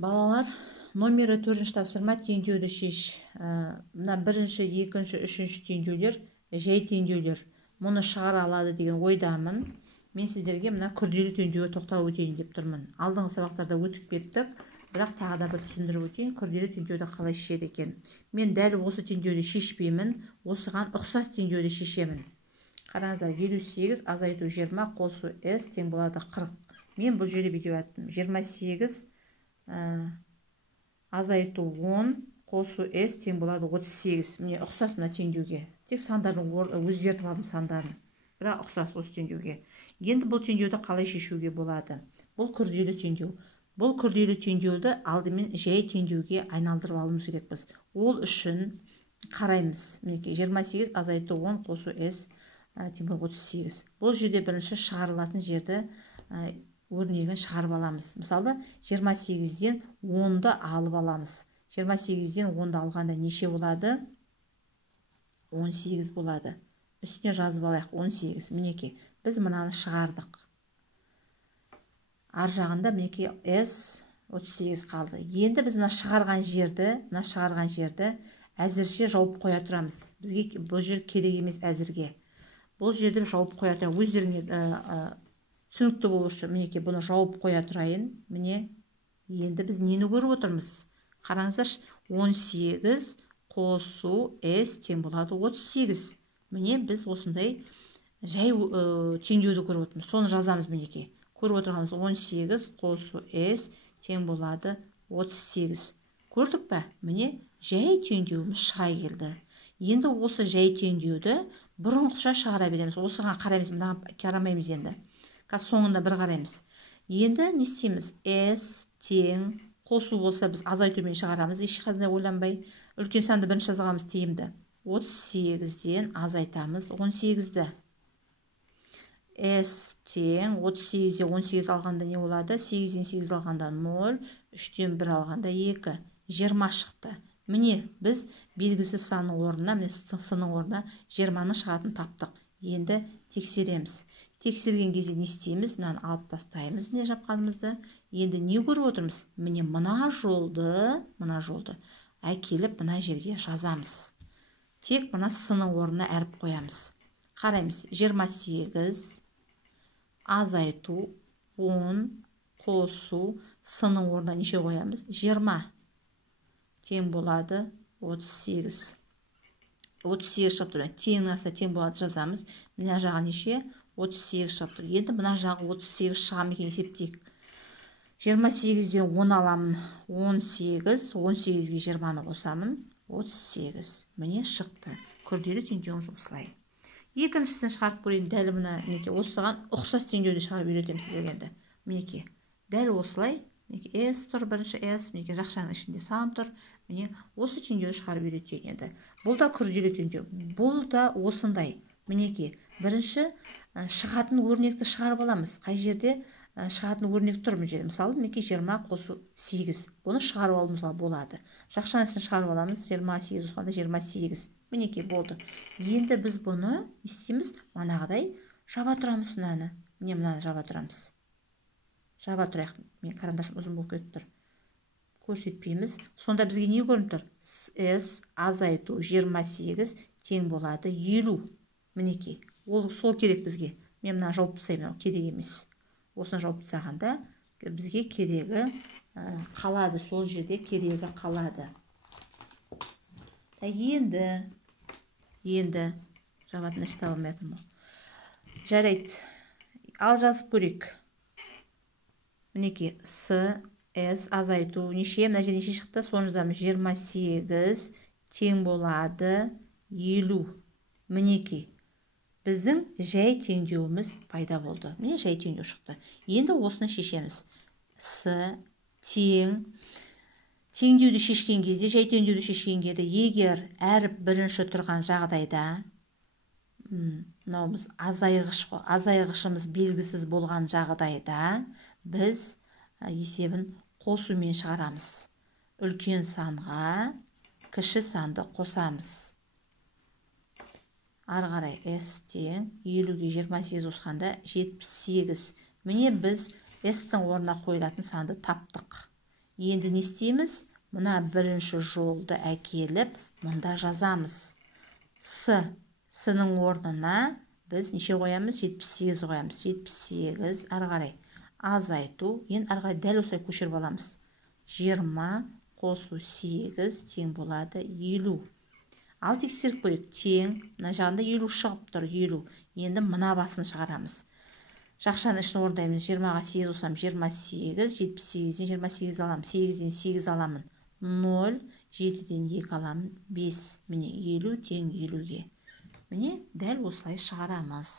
Балалар, номері 4-ші тапсырма теңдеуді шеш. Мына 1-ші, 2-ші, 3-ші теңдеулер жай теңдеулер. Мұны шығара алады деген ойдамын. Мен сіздерге мына күрделі теңдеуге тоқталып өтейін деп тұрмын. Алдыңғы сабақтарда өтіп кеттік, бірақ тағы да бір түсіндіріп өтейін, күрделі теңдеуді қалай шешеді екен. Мен дәл осы теңдеуді шешпеймін, осыған ұқсас теңдеуді шешемін. Қараңыздар, 58 азайту 20 қосу s тең болады 40. Мен бұл жерде бүйтіп айттым. 28 азайту 10 қосу s тең болады 38. Міне ұқсас мына теңдеуге. Тек сандардың өзгертіп алдым сандарын. Бірақ ұқсас осы теңдеуге. Енді бұл теңдеуді қалай шешуге болады? Бұл күрделі теңдеу. Бұл күрделі теңдеуді алдымен жай теңдеуге айналдырып алуымыз керекпіз. Ол үшін қараймыз. Мінекей 28 азайту 10 қосу s тең болады 38. Бұл жерде бірінші шығарылатын жерді өрнегін шығарып аламыз. Мысалы, 28-ден 10-ды алып аламыз. 28-ден 10-ды алғанда неше болады? 18 болады. Үстіне жазып алайық 18. Мінекей, біз мынаны шығардық. Ар жағында мінекей s 38 қалды. Енді біз мына шығарған жерді әзірше жауып қоя тұрамыз. Бізге бұл жер керек емес әзірге. Бұл жерді жауып қоя тұрамыз. Өздеріңе түсінікті болу үшін мінекей бұны жауып қоя тұрайын. Міне, енді біз нені көріп отырмыз? Қараңыздаршы, 18 қосу s тең болады 38. Міне, біз осындай жай теңдеуді көріп отырмыз. Соны жазамыз мінекей. Көріп отырғанымыз 18 қосу s тең болады 38. Көрдік пе? Міне, жай теңдеуіміз шыға келді. Енді осы жай теңдеуді бұрынғыша шығара береміз. Осыған қараймыз, мына қарамаймыз енді. Соңында бір қараймыз. Енді не істейміз? S тең қосу болса біз азайтумен шығарамыз. Ешқандай ойланбай. Үлкен санды бірінші жазғанымыз тиімді. 38-ден азайтамыз 18-ді. S тең 38-ден 18 алғанда не болады? 8-ден 8 алғанда 0, 3-ден 1 алғанда 2. 20 шықты. Міне, біз белгісіз санның орнына, сының орнына 20-ның шығатын таптық. Енді тексереміз. Тексерген кезде не істейміз? Мынаны алып тастаймыз, міне жапқанымызды. Енді не көріп отырмыз? Міне мына жолды әкеліп мына жерге жазамыз. Тек мына сының орнына әріп қоямыз. Қараймыз. 28 азайту 10 қосу сының орнына неше қоямыз? 20 тең болады 38. 38 шығып тұр. Теңнің астына тең болады жазамыз. Мына жағы неше? 38 шығып тұр. Енді мына жағы 38 шығам екен есептейік. 28-ден 10 аламын. 18. 18-ге 20-ны қосамын. 38. Міне шықты. Күрделі теңдеуіміз осылай. Екіншісін шығарып көрейін. Дәл мына осыған ұқсас теңдеуді шығарып үйретемін сіздерге енді. Мінекей. Дәл осылай. S тұр, бірінші S, мінекей жақшаның ішінде сан тұр. Міне осы теңдеуді шығарып үйретейін енді. Бұл да күрделі теңдеу. Бұл да осындай. Мінекей, бірінші шығатын өрнекті шығарып аламыз. Қай жерде шығатын өрнек тұр мына жерде? Мысалы, мінекей 20 қосу 8. Бұны шығарып алуымызға болады. Жақшанысын шығарып аламыз. 28 осқанда 28. Мінекей болды. Енді біз бұны істейміз, манағыдай жаба тұрамыз мынаны. Міне мынаны жаба тұрамыз. Жаба тұрайық. Мен қарандашым ұзын болып кетіп тұр. Көрсетпейміз. Сонда бізге не көрініп тұр? S азайту 28 тең болады 50. Мінекей. Ол сол керек бізге. Мен мына жауып тастаймын, керек емес. Осыны жауып тастағанда бізге керегі қалады. Сол жерде керегі қалады. Енді жабатын іш таба алмай жатырмын. Жарайды. Ал жазып көрейік. Мінекей, S азайту неше? Мына жерде неше шықты? Соны жазамыз. 28 тең болады 50. Мінекей, біздің жай теңдеуіміз пайда болды. Міне жай теңдеу шықты. Енді осыны шешеміз. S тең. Теңдеуді шешкен кезде, жай теңдеуді шешкен кезде, егер әріп бірінші тұрған жағдайда, мынауымыз азайғышымыз белгісіз болған жағдайда, біз есебін қосумен шығарамыз. Үлкен санға кіші санды қосамыз. Ары қарай S тең 50-ге 28 қосқанда 78. Міне біз S-тің орнына қойылатын санды таптық. Енді не істейміз? Мына бірінші жолды әкеліп, мұнда жазамыз. С-ның орнына біз неше қоямыз? 78 қоямыз. 78 ары қарай азайту. Енді ары қарай дәл осылай көшіріп аламыз. 20 қосу 8 тең болады 50. Ал тексеріп көрейік. Тең, мына жағында 50 шығып тұр, 50. Енді мына басын шығарамыз. Жақшаны ішін орындаймыз. 20-ға 8 қосам 28, 78-ден 28 аламын. 8-ден 8 аламын. 0, 7-ден 2 аламын. 5. Міне 50 тең 50-ге. Міне дәл осылай шығарамыз.